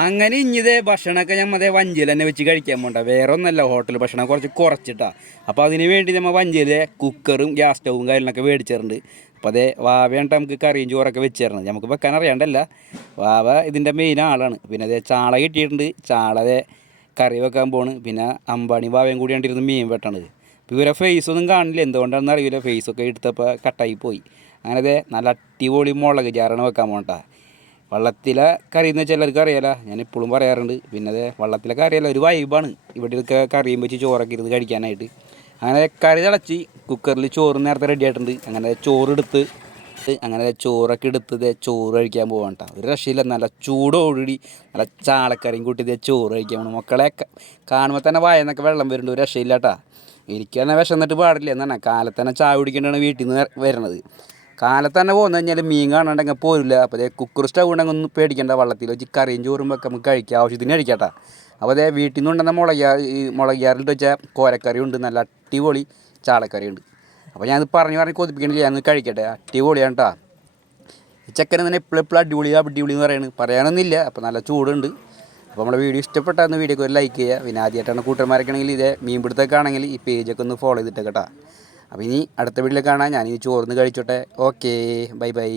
അങ്ങനെ ഇഞ്ഞിതേ ഭക്ഷണമൊക്കെ ഞമ്മതേ വഞ്ചിയിൽ തന്നെ വെച്ച് കഴിക്കാൻ പോണ്ട. വേറെ ഒന്നല്ല, ഹോട്ടൽ ഭക്ഷണം കുറച്ചിട്ടാ. അപ്പോൾ അതിന് വേണ്ടി നമ്മൾ വഞ്ചിയിലെ കുക്കറും ഗ്യാസ് സ്റ്റൗവും കാര്യങ്ങളൊക്കെ മേടിച്ചിട്ടുണ്ട്. അപ്പോൾ അതേ വാവയാണ്ട് നമുക്ക് കറിയും ചോറൊക്കെ വെച്ച് തരണം. നമുക്ക് വെക്കാൻ അറിയാണ്ടല്ല, വാവ ഇതിൻ്റെ മെയിൻ ആളാണ്. പിന്നെ അതേ ചാള കിട്ടിയിട്ടുണ്ട്, ചാളതെ കറി വെക്കാൻ പോണ്. പിന്നെ അമ്പാണി വാവയും കൂടി കണ്ടിരുന്ന് മീൻ വെട്ടണത്. അപ്പോൾ ഇവരെ ഫേസൊന്നും കാണില്ല, എന്തുകൊണ്ടാണെന്ന് അറിയില്ല. ഫേസൊക്കെ എടുത്തപ്പോൾ കട്ടായി പോയി. അങ്ങനെ അതേ നല്ല അടിപൊളി മുളക് ചാറാണ് വെക്കാൻ പോകണ്ട. വള്ളത്തിലെ കറി എന്ന് വെച്ചാൽ എല്ലാവർക്കും അറിയാലോ, ഞാൻ ഇപ്പോഴും പറയാറുണ്ട്. പിന്നെ അത് വള്ളത്തിലെ കറിയല്ല, ഒരു വൈബാണ് ഇവിടെയൊക്കെ കറിയും വെച്ച് ചോറൊക്കെ ഇരുന്ന് കഴിക്കാനായിട്ട്. അങ്ങനെ കറി തിളച്ച് കുക്കറിൽ ചോറ് നേരത്തെ റെഡി ആയിട്ടുണ്ട്. അങ്ങനെ ചോറെടുത്ത് അങ്ങനെ ചോറൊക്കെ എടുത്ത് ചോറ് കഴിക്കാൻ പോകാൻ കേട്ടോ. ഒരു രക്ഷയില്ല, നല്ല ചൂടോടുകൂടി നല്ല ചാളക്കറിയും കൂട്ടി ചോറ് കഴിക്കാൻ പോകണം. മക്കളെ കാണുമ്പോൾ തന്നെ വായന്നൊക്കെ വെള്ളം വരുന്നുണ്ട്. ഒരു രക്ഷയില്ല കേട്ടോ. എനിക്ക് തന്നെ വിശന്നിട്ട് പാടില്ല എന്നാണ്. കാലത്ത് തന്നെ ചായ കുടിക്കേണ്ടതാണ് വീട്ടിൽ നിന്ന് വരണത്. കാലത്ത് തന്നെ പോകുന്നു കഴിഞ്ഞാൽ മീൻ കാണാണ്ടെങ്കിൽ പോരില്ല. അപ്പോൾ അതേ കുക്കർ സ്റ്റൗ ഉണ്ടെങ്കിൽ ഒന്നും പേടിക്കേണ്ട, വള്ളത്തിൽ വെച്ച് കറിയും ചോറും ഒക്കെ നമുക്ക് കഴിക്കാം, ആവശ്യത്തിന് കഴിക്കാട്ടോ. അപ്പോൾ അതേ വീട്ടിൽ നിന്ന് കൊണ്ടുവന്ന മുളക് യാറിലിട്ട് വെച്ചാൽ കോരക്കറി ഉണ്ട്, നല്ല അടിപൊളി ചാളക്കറി ഉണ്ട്. അപ്പോൾ ഞാനത് പറഞ്ഞ് കൊതിപ്പിക്കണില്ല, ഞാനത് കഴിക്കട്ടെ. അടിപൊളിയാണ് കേട്ടോ. ചെക്കൻ തന്നെ എപ്പോഴും അടിപൊളി എന്ന് പറയാനൊന്നുമില്ല. അപ്പോൾ നല്ല ചൂടുണ്ട്. അപ്പോൾ നമ്മുടെ വീഡിയോ ഇഷ്ടപ്പെട്ടായിരുന്നു, വീഡിയോക്ക് ഒരു ലൈക്ക് ചെയ്യുക. പിന്നെ ആദ്യമായിട്ടാണ് കൂട്ടന്മാരൊക്കെ ആണെങ്കിൽ ഇതേ മീൻപിടുത്തൊക്കെ ആണെങ്കിൽ ഈ പേജൊക്കെ ഒന്ന് ഫോളോ ചെയ്തിട്ട് കേട്ടോ. അപ്പോൾ ഇനി അടുത്ത വീഡിയോയിൽ കാണാം. ഞാനിനി ചോറിന് കഴിച്ചോട്ടെ. Okay, bye bye.